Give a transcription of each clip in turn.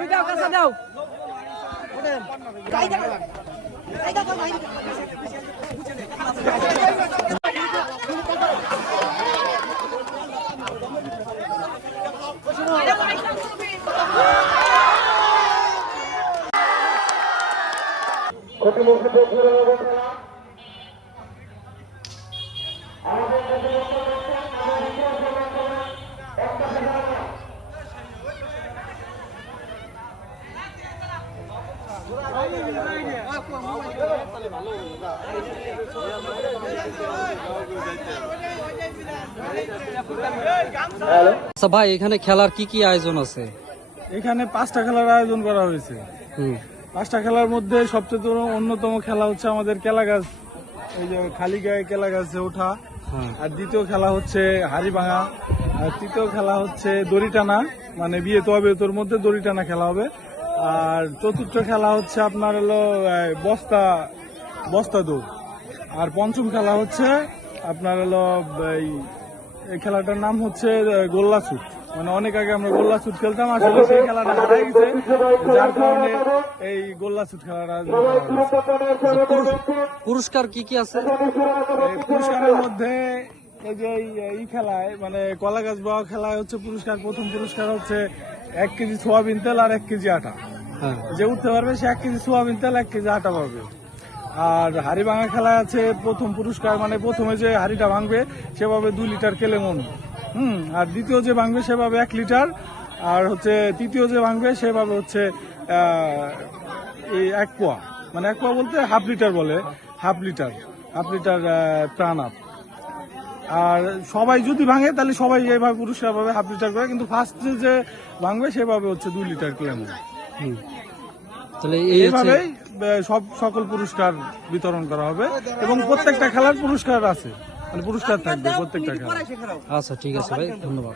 তুমি দাও কাঁচা দাও। আচ্ছা ভাই এখানে খেলার কি কি আয়োজন আছে? এখানে পাঁচটা খেলার আয়োজন করা হয়েছে। পাঁচটা খেলার মধ্যে সবচেয়ে অন্যতম খেলা হচ্ছে আমাদের কেলা গাছ এই যে খালি গায়ে কেলা গাছে ওঠা। হ্যাঁ। আর দ্বিতীয় খেলা হচ্ছে হাড়ি ভাঙা আর তৃতীয় খেলা হচ্ছে দড়ি টানা মানে বিয়ে তো হবে তোর মধ্যে দড়ি টানা খেলা হবে। আর চতুর্থ খেলা হচ্ছে আপনার হলো বস্তা বস্তা দৌড়। আর পঞ্চম খেলা হচ্ছে আপনার হলো খেলাটার নাম হচ্ছে আহ, গোল্লা ছুট। মানে অনেক আগে আমরা গোল্লা ছুট খেলতাম আসলে সেই খেলাটা হারাই গেছে। যার কারণে এই গোল্লা ছুট খেলাটা। আচ্ছা, পুরস্কার কি কি আছে? এই পুরস্কারের মধ্যে এই যে এই- এই খেলায় মানে কলা গাছ বাওয়া খেলায় হচ্ছে পুরস্কার। প্রথম পুরস্কার হচ্ছে এক কেজি সোয়াবিন তেল আর এক কেজি আটা। হ্যাঁ। যে উঠতে পারবে সে এক কেজি সোয়াবিন তেল এক কেজি আটা পাবে। আর হাড়ি ভাঙা খেলা আছে প্রথম পুরস্কার মানে প্রথমে যে হাড়িটা ভাঙবে সেভাবে দুই লিটার কেলেমন হুম আর দ্বিতীয় যে ভাঙবে সেভাবে এক লিটার আর হচ্ছে তৃতীয় যে ভাঙবে সেভাবে হচ্ছে এই এক পোয়া। মানে এক পোয়া বলতে হাফ লিটার বলে half litre half litre Pran up. আর সবাই যদি ভাঙে তাহলে সবাই এইভাবে পুরস্কার পাবে হাফ লিটার করে কিন্তু ফার্স্ট যে ভাঙবে সেভাবে হচ্ছে দুই লিটার কেলেমন হুম। তাহলে এইভাবেই সব সকল পুরস্কার বিতরণ করা হবে এবং প্রত্যেকটা খেলার পুরস্কার আছে। মানে পুরস্কার থাকবে প্রত্যেকটা খেলা আচ্ছা ঠিক আছে ভাই ধন্যবাদ।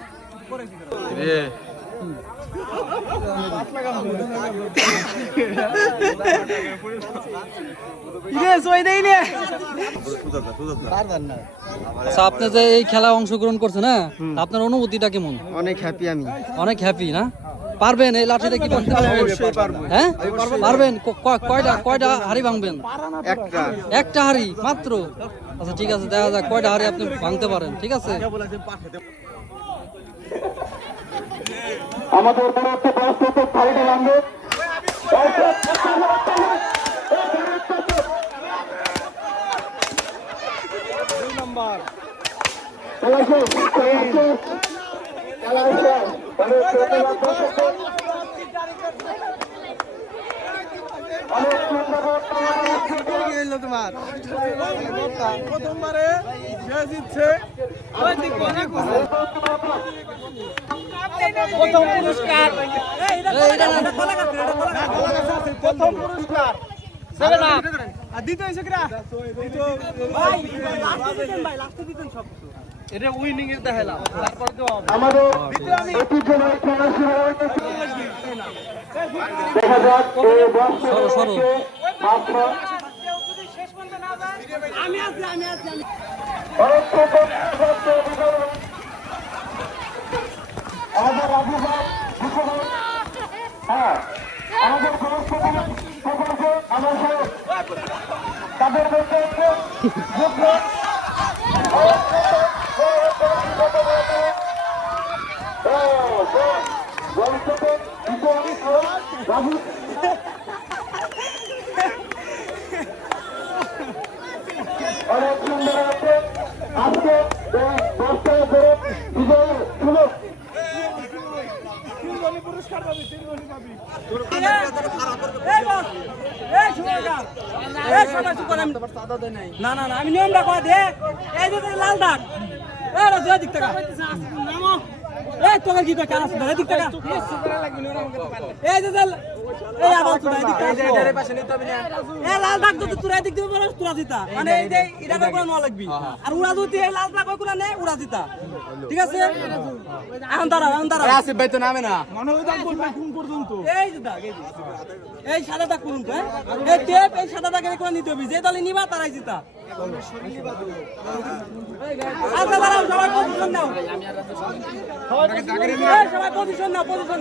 আচ্ছা আপনি যে এই খেলায় অংশগ্রহণ করছেন হ্যাঁ? আপনার অনুভূতিটা কেমন? অনেক হ্যাপি আমি। অনেক হ্যাপি না? পারবেন? এই লাঠিটা কি পারবেন হ্যাঁ? পারবেন? কয়টা কয়টা হাড়ি ভাঙবেন? একটা। একটা হাড়ি মাত্র? আচ্ছা ঠিক আছে দেখা যাক কয়টা হাড়ি আপনি ভাঙতে পারেন ঠিক আছে? আমাদের দূরত্ব পরস্পর ফাইটে নামবে। তোমার প্রথমবারে জিতছে প্রথম পুরস্কার। প্রথম পুরস্কার দ্বিতীয় ভাই লাস্টে দিতেন ভাই লাস্টে দিতেন সব এটা উইনিং এর দেখালাম তারপরে তো আমাদের ঐতিহ্যবাহী খেলা শুরু হয়েছে দেখা যাক এই বর্ষের সরো সরো মাত্র আমি আছি আমি আছি আমি আমাদের রাজু সাহেব হ্যাঁ আমাদের সমস্ত আমার তাদের মধ্যে অনেক সুন্দর আছে আজকে এই করে বিজয় করেন না না না আমি নিয়মটা কয় দে এই যে লাল দাগ এই এদিক থেকে এই তোকে কি ধরে এদিক থেকে এই যে এই আবার তোরা এদিক থেকে এই লাল দাগ যদি তোরা এদিক দিবি বলে তোরা জিতা। মানে এই যে। এটা লাগবি। আর উড়া যদি এই লাল দাগ নে উড়া জিতা। ঠিক আছে? এখন দাঁড়াও এখন দাঁড়াও। আসিফ ভাই তো নামে না। মনে হয় বলবে পর্যন্ত? এই যে দাগ এই যে। এই সাদা দাগ করুন হ্যাঁ? এই টেপ এই সাদা দাগ করে নিতে হবে। যে দলে নিবা তারাই জিতা। আচ্ছা দাঁড়াও সবাই পজিশন নাও। সবাই পজিশন নাও পজিশন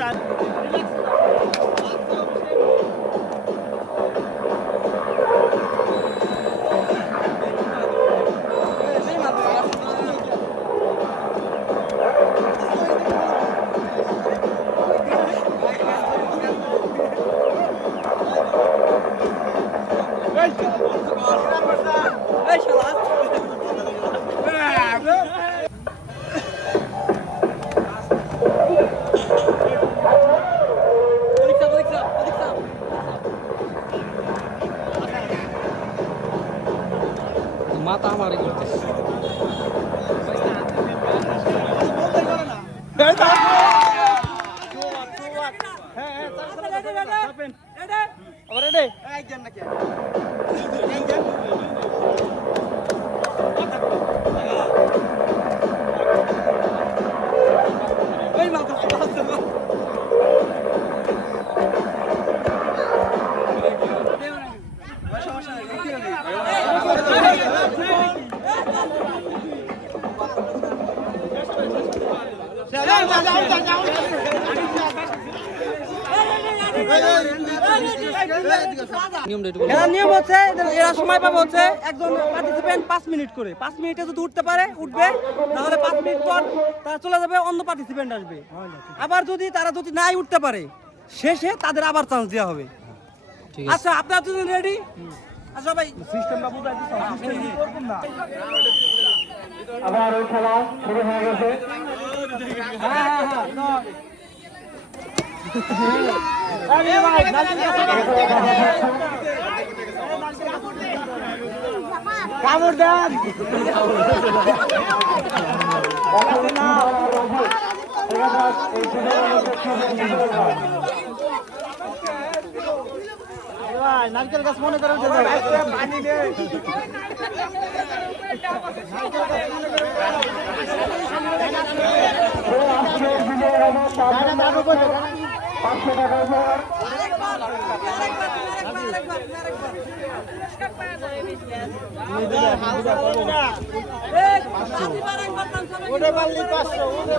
এই মাথা আমারই করতেছে। নিয়মটা নিয়ম হচ্ছে এরা সময় পাবে হচ্ছে একজন পার্টিসিপেন্ট পাঁচ মিনিট করে। পাঁচ মিনিটে যদি উঠতে পারে উঠবে তাহলে পাঁচ মিনিট পর তারা চলে যাবে অন্য পার্টিসিপেন্ট আসবে। আবার যদি তারা যদি নাই উঠতে পারে শেষে তাদের আবার চান্স দেওয়া হবে। আচ্ছা আপনারা দুজন রেডি আচ্ছা ভাই সিস্টেমটা বুঝাই না? আবার খেলা শুরু হয়ে গেছে। হ্যাঁ হ্যাঁ হ্যাঁ তো নারকেল গাছ মনে করেন পাঁচশো টাকা আরেকবার আরেকবার আরেকবার আরেকবার এই প্রতিবার একবার চান্স হবে ওটা পারলি 500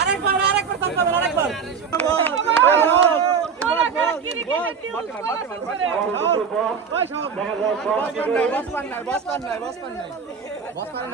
আরেকবার আরেকবার থামবে আরেকবার। বস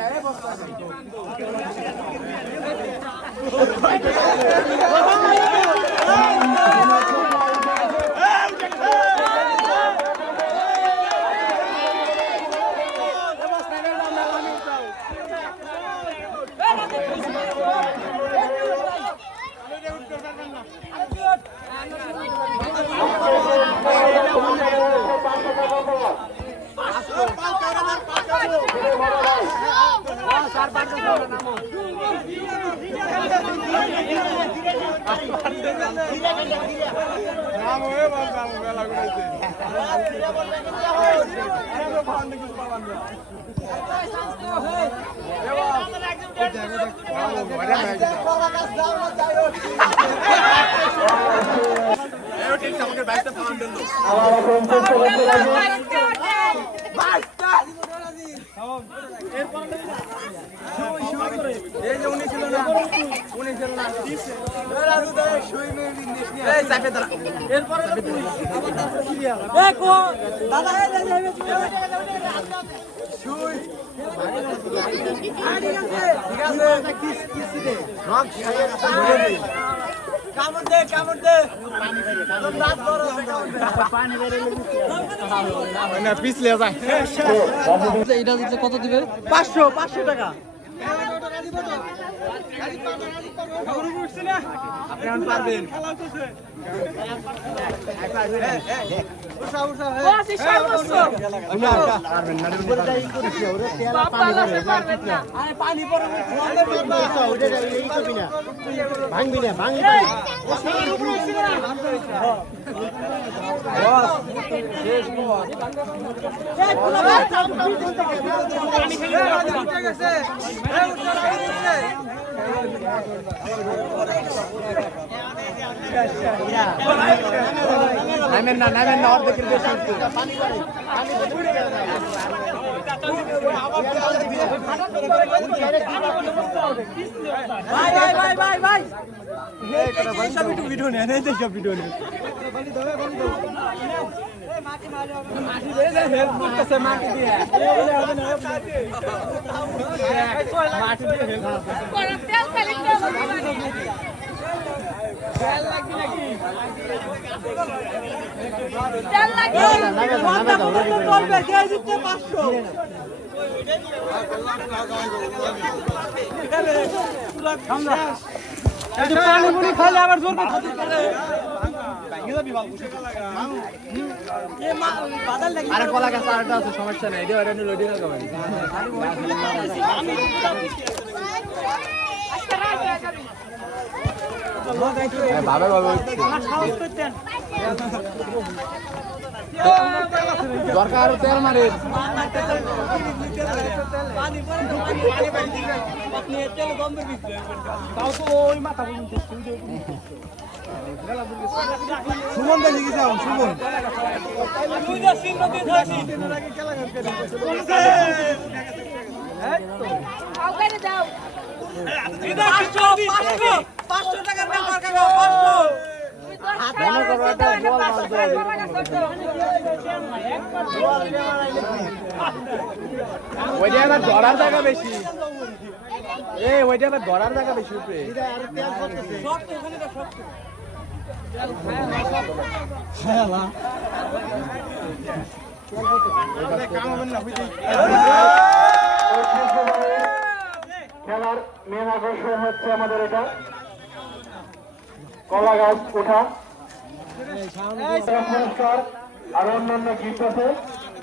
আবার এখন চেষ্টা করতে লাগবে এ কো দাদা এই যে এই যে কামড় দে কামড় দে? এটা দিতে কত দিবে? পাঁচশো পাঁচশো টাকা। পানি ভাঙবি না ভাঙবি নামেন না নামেন না অর্ধেকের বেশি উঠছে। ভাই ভাই পাঁচশো পানি পুনি খাইলে আবার জোর করে আরে কলা গাছ আরেকটা আছে সমস্যা নাই। এটা ওটা লডি না কবেন ভাবে ভাবে দরকার তেল মারে। লিখে যাও সুমন দাও পাঁচশো একটা বল মারতে হবে ওইটা আবার ধরার জায়গা বেশি এ ওইটা আবার ধরার জায়গা বেশি উপরে খেলার মেন আকর্ষণ হচ্ছে আমাদের এটা। কলা গাছ ওঠা আর অন্যান্য গিফট আছে।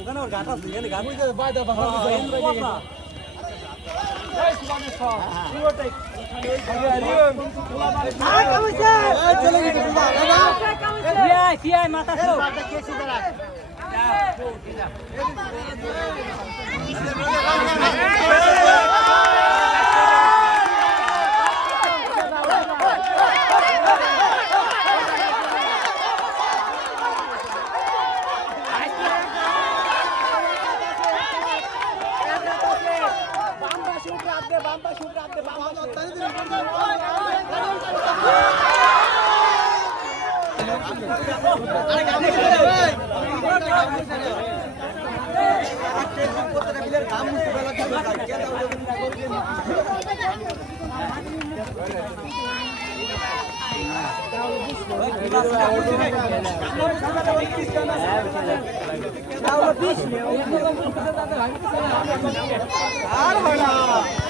ওখানে ওর ঘাট আছে মাথা আর হলো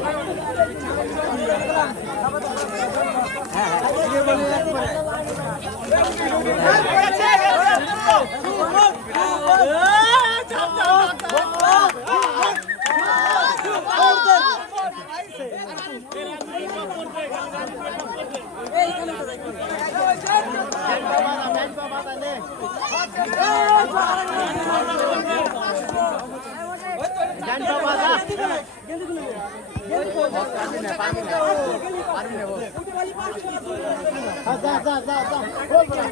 খসখস হয়েছে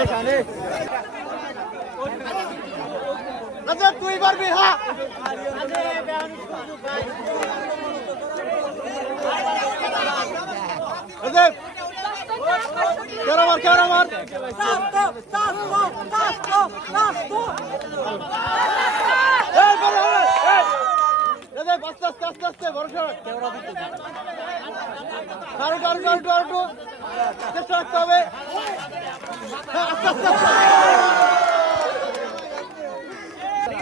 এখানে তুই পারবি হ্যাঁ? কেন আমার কেন আমার Tasto, tasto, tasto, tasto. এই বড় হবে এই দাদা আস্তে আস্তে আস্তে আস্তে বড় সড়ক আরও আরও আরও আরও আরও চেষ্টা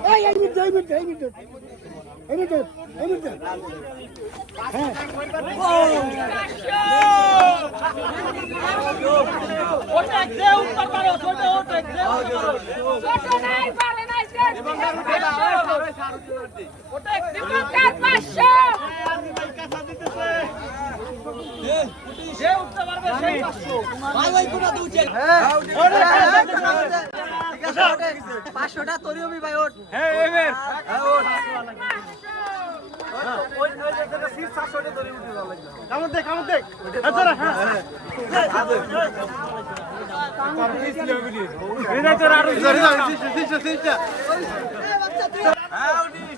হ্যাঁ, আস্তে আস্তে আস্তে আরে পাঁচশোর ব্যাপার পাঁচশো তোর জীবন শেষ হয়ে যাবে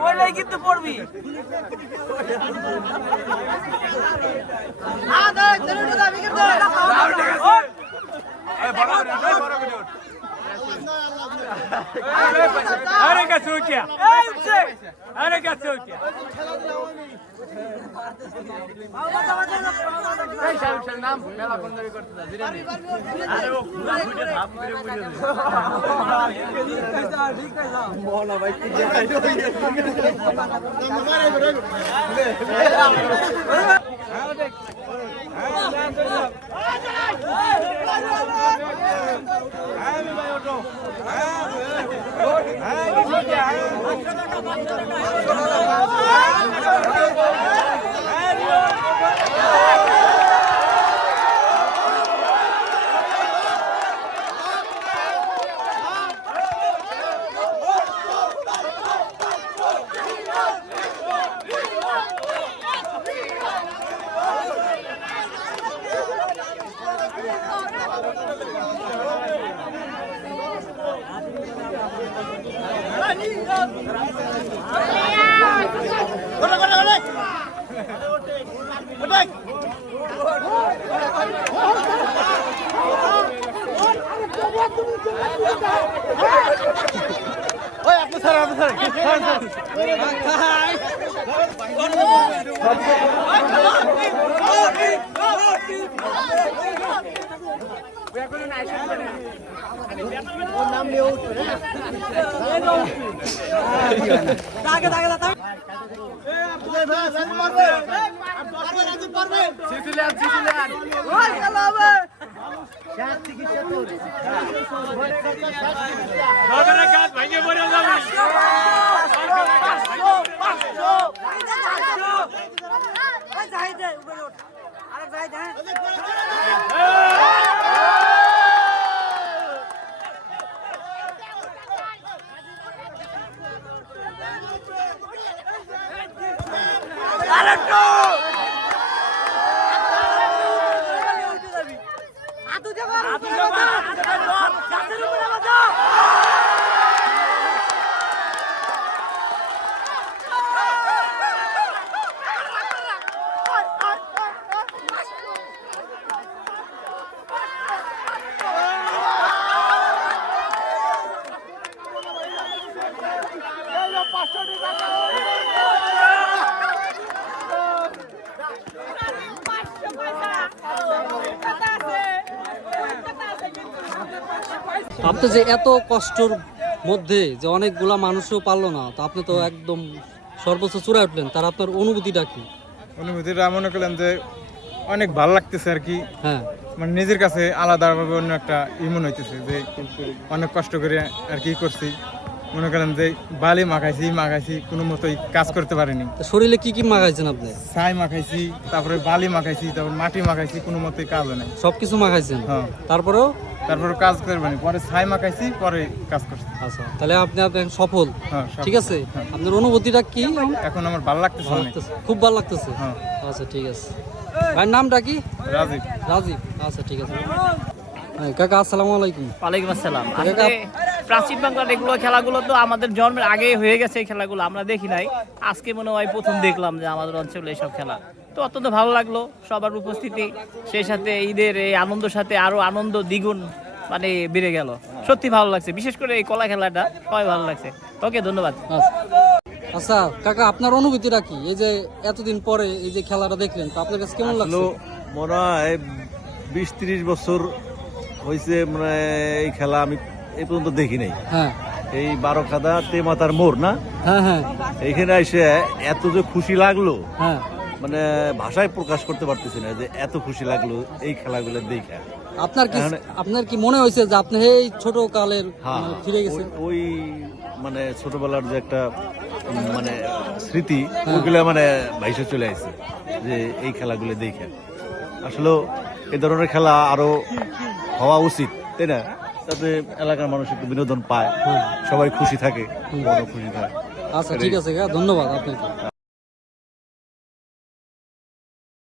ওইটাই কিন্তু পড়বি না দাঁড়া চলে দাঁড়া বিকেট দাঁড়া এটা তো আরও সিস্টা সিস্টা সিস্টা দাদা তুই গেলাম ঘামে যাচ্ছিস রাজি তুই এটা হাতে করে আসছি রাজি খুশি জানিস বাবা দা উঠে যা আরে কইছে বাবা দা বাবা দা ওইলাই কিন্তু পড়বি আ দা চলে উঠে যা বিকেট দে আরে গেছে ওইটা আরে গেছে ওইটা তাকে তাকে তাকে ওই খেলা হবে সরকারের কাজ ভেঙে পড়ে যাবে সরকারের কাজ ভেঙে পড়ে যাবে। পাঁচশো পয়সা কথা আছে কথা আছে কিন্তু আপনি যে এত কষ্টর মধ্যে যে অনেকগুলা মানুষও পারল না তো আপনি তো একদম সর্বোচ্চ চূড়ায় উঠলেন। তার আপনার অনুভূতিটা কি? অনুভূতিটা মনে করলেন যে অনেক ভালো লাগতেছে আর কি। হ্যাঁ। মানে নিজের কাছে আলাদাভাবে অন্য একটা ইমন হইতেছে যে অনেক কষ্ট করে আর কি করছি। মনে করেন যে বালি মাখাইছি মাখাইছি কোনো মতোই কাজ করতে পারিনি। শরীরে কি কি মাখাইছেন আপনি? ছাই মাখাইছি তারপরে বালি মাখাইছি তারপর মাটি মাখাইছি কোনো মতোই কাজ হয় নাই। সব কিছু মাখাইছেন? হ্যাঁ। তারপরেও? তারপরে কাজ করবানি পরে ছাই মাখাইছি পরে কাজ করছি। আচ্ছা তাহলে আপনি আপনি সফল। হ্যাঁ ঠিক আছে? হ্যাঁ। আপনার অনুভূতিটা কি? এখন আমার ভালো লাগতেছে ভালো লাগতেছে খুব ভালো লাগতেছে। হ্যাঁ। আচ্ছা ঠিক আছে। ভাইয়ের নামটা কি? রাজীব। রাজীব। আচ্ছা ঠিক আছে। কাকা আসসালামু আলাইকুম। ওয়ালাইকুম আসসালাম। প্রাচীন বাংলার এগুলো খেলাগুলো তো আমাদের জন্মের আগেই হয়ে গেছে এই খেলাগুলো আমরা দেখি নাই। আজকে মনে হয় প্রথম দেখলাম যে আমাদের অঞ্চলে এইসব খেলা। তো অত্যন্ত ভালো লাগল সবার উপস্থিতি সেই সাথে ঈদের এই আনন্দের সাথে আরও আনন্দ দ্বিগুণ মানে বেড়ে গেল। সত্যি ভালো লাগছে বিশেষ করে এই কলা খেলাটা সবাই ভালো লাগছে। ওকে ধন্যবাদ। আচ্ছা আচ্ছা কাকা আপনার অনুভূতিটা কি? এই যে এতদিন পরে এই যে খেলাটা দেখলেন তো আপনার কাছে কেমন লাগছে? আসলেও মনে হয় বিশ ত্রিশ বছর হয়েছে মানে এই খেলা আমি এই পর্যন্ত দেখি নাই। হ্যাঁ। এই বারো খাদা তেমাতার মোড় না? হ্যাঁ হ্যাঁ। এসে এত যে খুশি লাগল মানে ভাষায় প্রকাশ করতে পারতেছি না যে এত খুশি লাগল এই খেলাগুলো দেখে। আপনার কি আপনার কি মনে হয়েছে যে আপনি এই ছোট কালের মানে ফিরে গেছেন? ওই- মানে ছোটবেলার যে একটা মানে স্মৃতি ওইগুলো মানে ভাইসে চলে আসছে যে এই খেলাগুলো দেখে। আসলে এ ধরনের খেলা আরও হওয়া উচিত তাই না? যাতে এলাকার মানুষ একটু বিনোদন পায়। সবাই খুশি থাকে, বড় খুশি থাকে। আচ্ছা ঠিক আছে ধন্যবাদ আপনাকে।